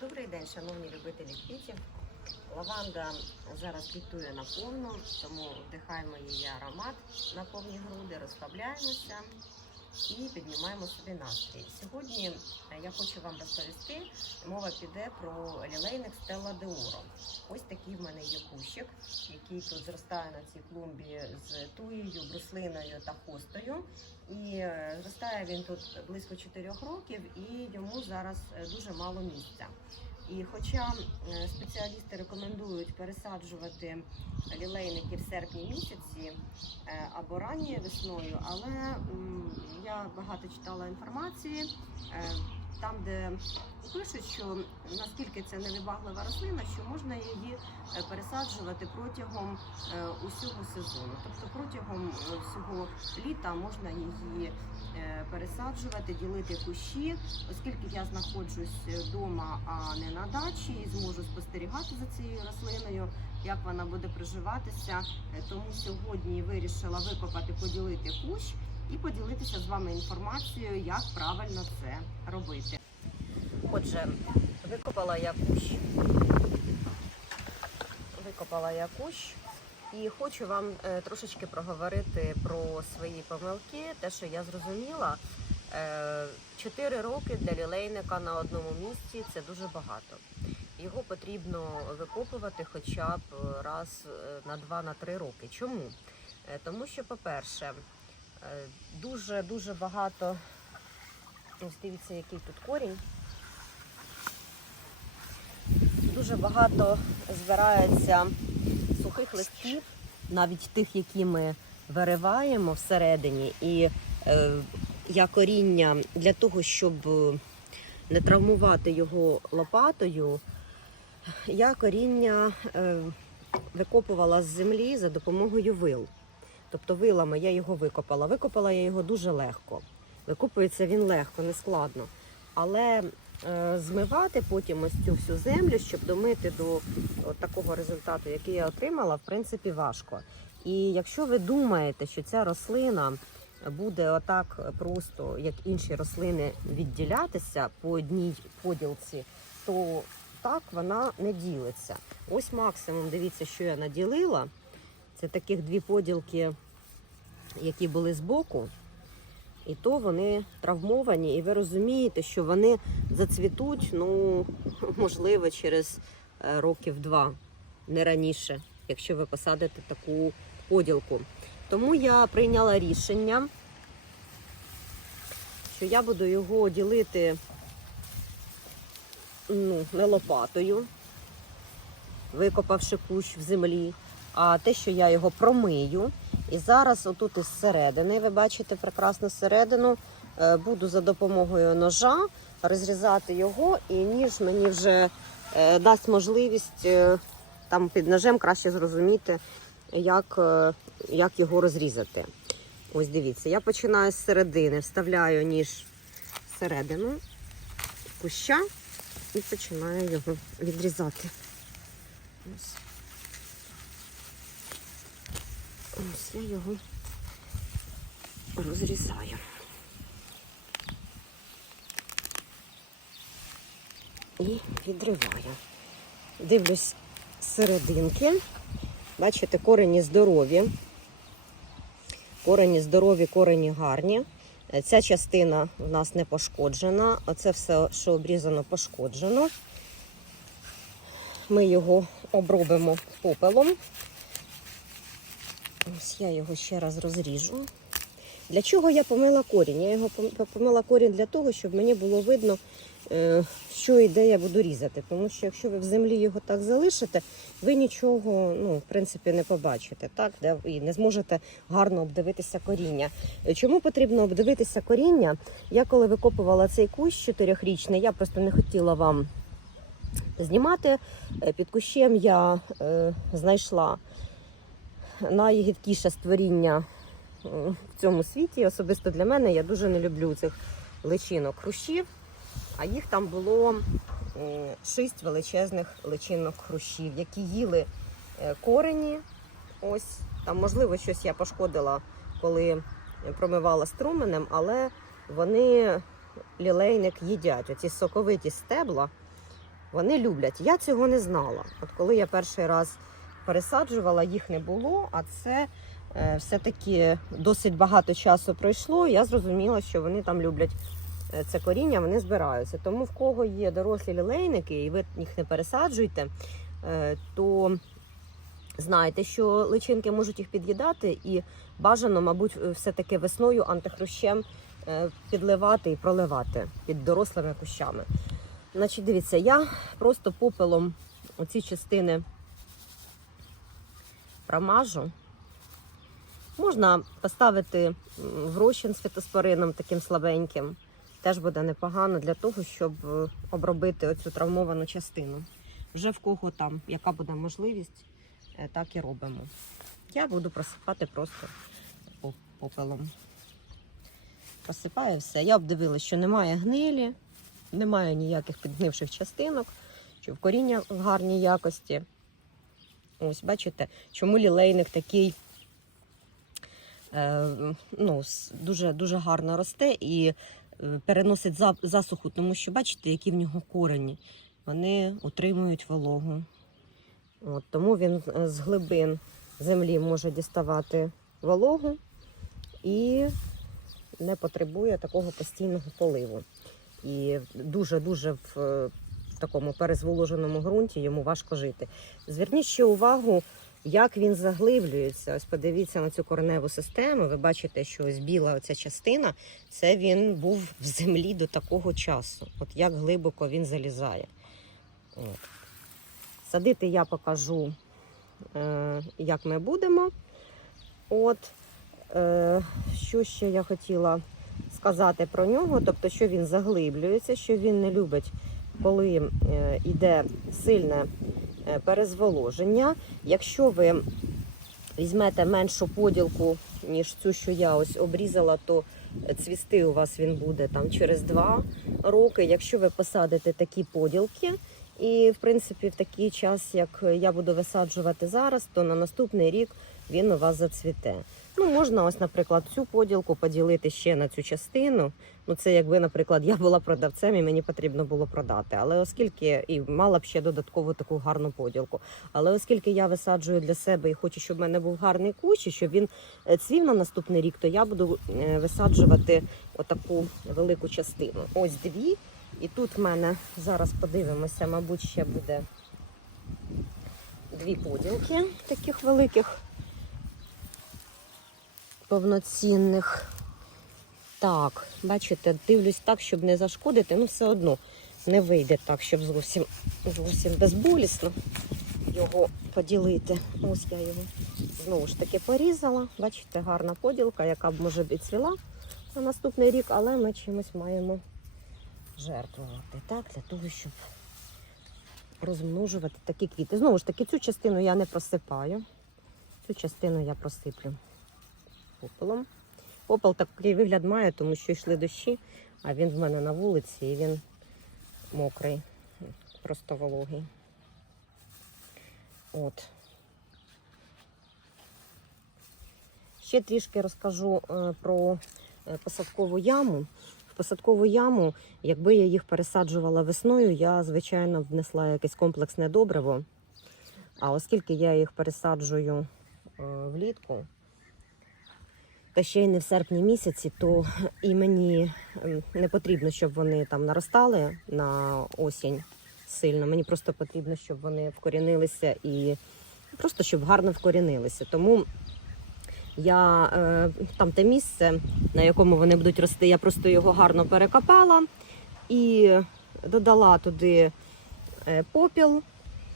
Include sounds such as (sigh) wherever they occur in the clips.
Добрий день, шановні любителі квітів. Лаванда зараз квітує наповну, тому вдихаємо її аромат на повні груди, розслабляємося і піднімаємо собі настрій. Сьогодні я хочу вам розповісти, мова піде про лілейник Стелла де Оро. Ось такий в мене є кущик, тут зростає на цій клумбі з туєю, бруслиною та хостою. І е, зростає він тут близько 4 років, і йому зараз е, дуже мало місця. І хоча е, спеціалісти рекомендують пересаджувати лілейники в серпні місяці або ранньою весною, але я багато читала інформації. Там, де пишуть, що наскільки це невибаглива рослина, що можна її е, пересаджувати протягом е, усього сезону. Тобто протягом е, всього літа можна її пересаджувати, ділити кущі, оскільки я знаходжусь вдома, а не на дачі, і зможу спостерігати за цією рослиною, як вона буде приживатися. Е, Тому сьогодні вирішила викопати, поділити кущ і поділитися з вами інформацією, як правильно це робити. Отже, викопала я кущ. Викопала я кущ. І хочу вам е, трошечки проговорити про свої помилки, те, що я зрозуміла. Е, Чотири роки для лілейника на одному місці це дуже багато. Його потрібно викопувати хоча б раз е, на два на три роки. Чому? Тому що, по-перше, е, дуже дуже багато. Ось дивіться, який тут корінь. Дуже багато збирається сухих листків, навіть тих, які ми вириваємо всередині. І е, я коріння для того, щоб е, не травмувати його лопатою, я коріння е, викопувала з землі за допомогою вил. Тобто вилами я його викопала. Викопала я його дуже легко. Викопується він легко, не складно. Але е, змивати потім ось цю всю землю, щоб домити до от такого результату, який я отримала, в принципі, важко. І якщо ви думаєте, що ця рослина буде отак просто, як інші рослини, відділятися по одній поділці, то так вона не ділиться. Ось максимум, дивіться, що я наділила. Це таких дві поділки, які були збоку. І то вони травмовані, і ви розумієте, що вони зацвітуть, ну, (laughs) можливо, через е, років два, не раніше, якщо ви посадите таку поділку. Тому я прийняла рішення, що я буду його ділити ну, не лопатою, викопавши кущ в землі, а те, що я його промию. І зараз отут із середини, ви бачите прекрасну середину, е, буду за допомогою ножа розрізати його, і ніж мені вже е, дасть можливість е, там під ножем краще зрозуміти, як, як його розрізати. Ось дивіться, я починаю з середини, вставляю ніж всередину куща і починаю його відрізати. Ось. Ось я його розрізаю. І відриваю. Дивлюсь серединки. Бачите, корені здорові. Корені здорові, корені гарні. Ця частина в нас не пошкоджена. Оце все, що обрізано, пошкоджено. Ми його обробимо попелом. Ось я його ще раз розріжу. Для чого я помила корінь? Я його помила корінь для того, щоб мені було видно, е, що і я буду різати. Тому що якщо ви в землі його так залишите, ви нічого ну, в принципі, не побачите, так? І не зможете гарно обдивитися коріння. Чому потрібно обдивитися коріння? Я коли викопувала цей кущ чотирьохрічний, я просто не хотіла вам знімати. Е, Під кущем я е, знайшла найгидкіше створіння в цьому світі. Особисто для мене я дуже не люблю цих личинок хрущів, а їх там було е, шість величезних личинок хрущів, які їли е, корені. Ось там, можливо, щось я пошкодила, коли промивала струменем, але вони лілейник їдять. Оці соковиті стебла, вони люблять. Я цього не знала. От коли я перший раз пересаджувала, їх не було, а це е, все-таки досить багато часу пройшло. Я зрозуміла, що вони там люблять е, це коріння, вони збираються. Тому в кого є дорослі лілейники, і ви їх не пересаджуєте, е, то знайте, що личинки можуть їх під'їдати, і бажано, мабуть, все-таки весною антихрущем підливати і проливати під дорослими кущами. Значить, дивіться, я просто попелом оці частини промажу. Можна поставити в з фітоспорином таким слабеньким. Теж буде непогано для того, щоб е, обробити оцю травмовану частину. Вже в кого там, яка буде можливість, е, так і робимо. Я буду просипати просто попелом. Посипаю все. Я обдивилася, що немає гнилі, немає ніяких підгнивших частинок, що в коріння в гарній якості. Ось, бачите, чому лілейник такий е, ну, дуже, дуже гарно росте і е, переносить засуху, тому що бачите, які в нього корені. Вони утримують вологу. От, тому він з глибин землі може діставати вологу і не потребує такого постійного поливу. І дуже-дуже в, в такому перезволоженому ґрунті йому важко жити. Зверніть ще увагу, як він заглиблюється. Ось подивіться на цю кореневу систему. Ви бачите, що ось біла оця частина це він був в землі до такого часу. От як глибоко він залізає. От. Садити я покажу, е, як ми будемо. От е, що ще я хотіла сказати про нього, тобто, що він заглиблюється, що він не любить, коли е, йде сильне е, перезволоження. Якщо ви візьмете меншу поділку, ніж цю, що я ось обрізала, то цвісти у вас він буде там через два роки. Якщо ви посадите такі поділки, і в принципі в такий час, як я буду висаджувати зараз, то на наступний рік він у вас зацвіте. Ну, можна ось, наприклад, цю поділку поділити ще на цю частину. Ну, це якби, наприклад, я була продавцем і мені потрібно було продати. Але оскільки і мала б ще додаткову таку гарну поділку. Але оскільки я висаджую для себе і хочу, щоб в мене був гарний кущ, і щоб він е, цвів на наступний рік, то я буду е, висаджувати отаку велику частину. Ось дві. І тут в мене зараз подивимося, мабуть, ще буде дві поділки таких великих, повноцінних. Так, бачите, дивлюсь так, щоб не зашкодити, ну все одно не вийде так, щоб зовсім, зовсім безболісно його поділити. Ось я його знову ж таки порізала. Бачите, гарна поділка, яка б може і цвіла на наступний рік, але ми чимось маємо жертвувати, так, для того, щоб розмножувати такі квіти. Знову ж таки, цю частину я не просипаю. Цю частину я просиплю попелом. Попел такий вигляд має, тому що йшли дощі, а він в мене на вулиці і він мокрий, просто вологий. От. Ще трішки розкажу е, про е, посадкову яму. В посадкову яму, якби я їх пересаджувала весною, я, звичайно, внесла якесь комплексне добриво. А оскільки я їх пересаджую е, влітку, та ще й не в серпні місяці, то і мені ем, не потрібно, щоб вони там наростали на осінь сильно. Мені просто потрібно, щоб вони вкорінилися і просто щоб гарно вкорінилися. Тому я е, там те місце, на якому вони будуть рости, я просто його гарно перекопала і додала туди е, попіл,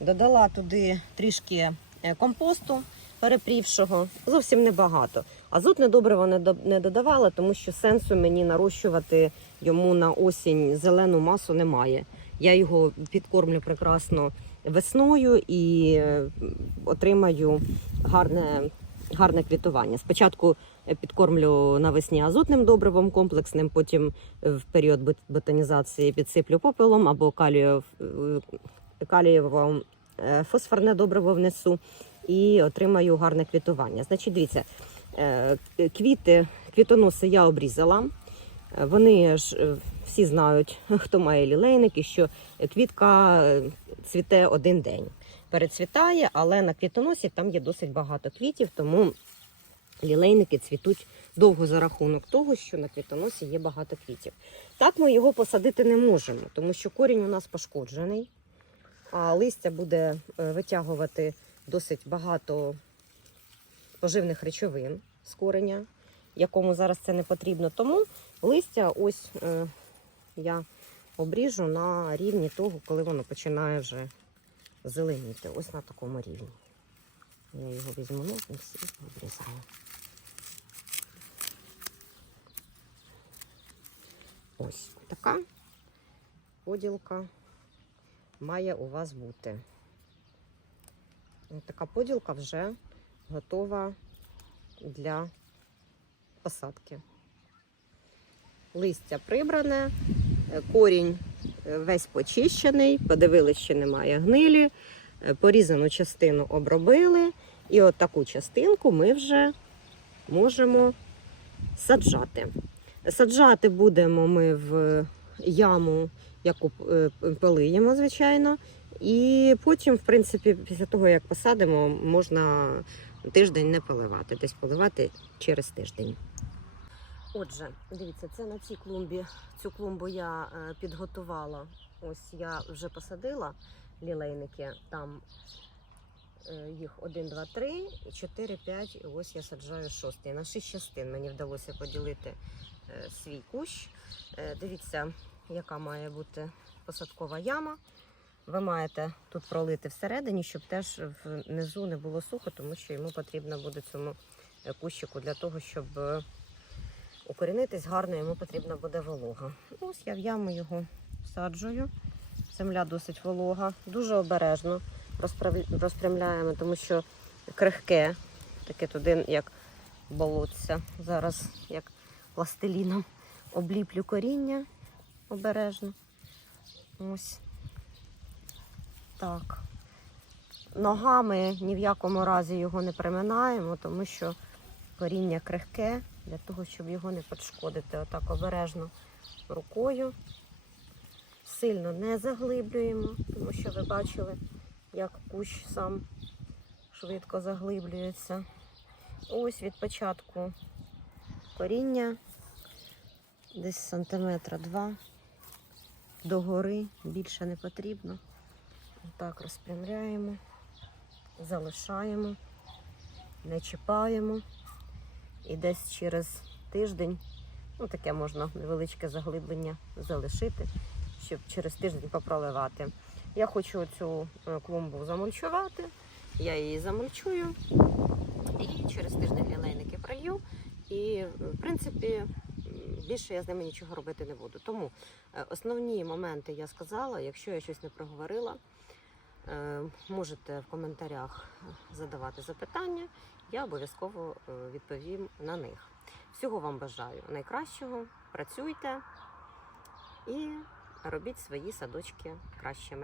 додала туди трішки е, компосту перепрівшого, зовсім небагато. Азотне добриво не додавала, тому що сенсу мені нарощувати йому на осінь зелену масу немає. Я його підкормлю прекрасно весною і е, отримаю гарне, гарне квітування. Спочатку е, підкормлю навесні азотним добривом комплексним, потім е, в період бот- ботанізації підсиплю попелом або калієво фосфорне добриво внесу і отримаю гарне квітування. Значить, дивіться, квіти, квітоноси я обрізала. Е, Вони ж е, всі знають, (laughs) хто має лілейники, що квітка е, цвіте один день. Перецвітає, але на квітоносі там є досить багато квітів, тому лілейники цвітуть довго за рахунок того, що на квітоносі є багато квітів. Так ми його посадити не можемо, тому що корінь у нас пошкоджений, а листя буде е, витягувати досить багато поживних речовин з кореня, якому зараз це не потрібно. Тому листя ось е, я обріжу на рівні того, коли воно починає вже зеленіти. Ось на такому рівні. Я його візьму ножниці і обрізаю. Ось така поділка має у вас бути. Така поділка вже готова для посадки. Листя прибране, корінь е, весь почищений, подивилися, що немає гнилі, е, порізану частину обробили, і от таку частинку ми вже можемо саджати. Саджати будемо ми в яму, яку е, полиємо, звичайно. І потім, в принципі, після того, як посадимо, можна тиждень не поливати, десь поливати через тиждень. Отже, дивіться, це на цій клумбі. Цю клумбу я е, підготувала. Ось я вже посадила лілейники. Там е, їх 1, 2, 3, 4, 5. І ось я саджаю шостий. На шість частин мені вдалося поділити е, свій кущ. Дивіться, яка має бути посадкова яма. Ви маєте тут пролити всередині, щоб теж внизу не було сухо, тому що йому потрібно буде цьому е, кущику для того, щоб е, укорінитись гарно, йому потрібна буде волога. Ось я в яму його всаджую. Земля досить волога, дуже обережно розпрямляємо, тому що крихке, таке туди, як болотця. Зараз як пластиліном обліплю коріння обережно. Ось так. Ногами ні в якому разі його не приминаємо, тому що коріння крихке, для того, щоб його не пошкодити. Отак обережно рукою. Сильно не заглиблюємо, тому що ви бачили, як кущ сам швидко заглиблюється. Ось від початку коріння, десь сантиметра два догори, більше не потрібно. Отак розпрямляємо, залишаємо, не чіпаємо. І десь через тиждень, ну таке можна невеличке заглиблення залишити, щоб через тиждень попроливати. Я хочу цю е, клумбу замульчувати, я її замульчую і через тиждень лілейники пролью. І, в принципі, більше я з ними нічого робити не буду. Тому е, основні моменти я сказала. Якщо я щось не проговорила, можете в коментарях задавати запитання. Я обов'язково е, відповім на них. Всього вам бажаю найкращого. Працюйте і робіть свої садочки кращими.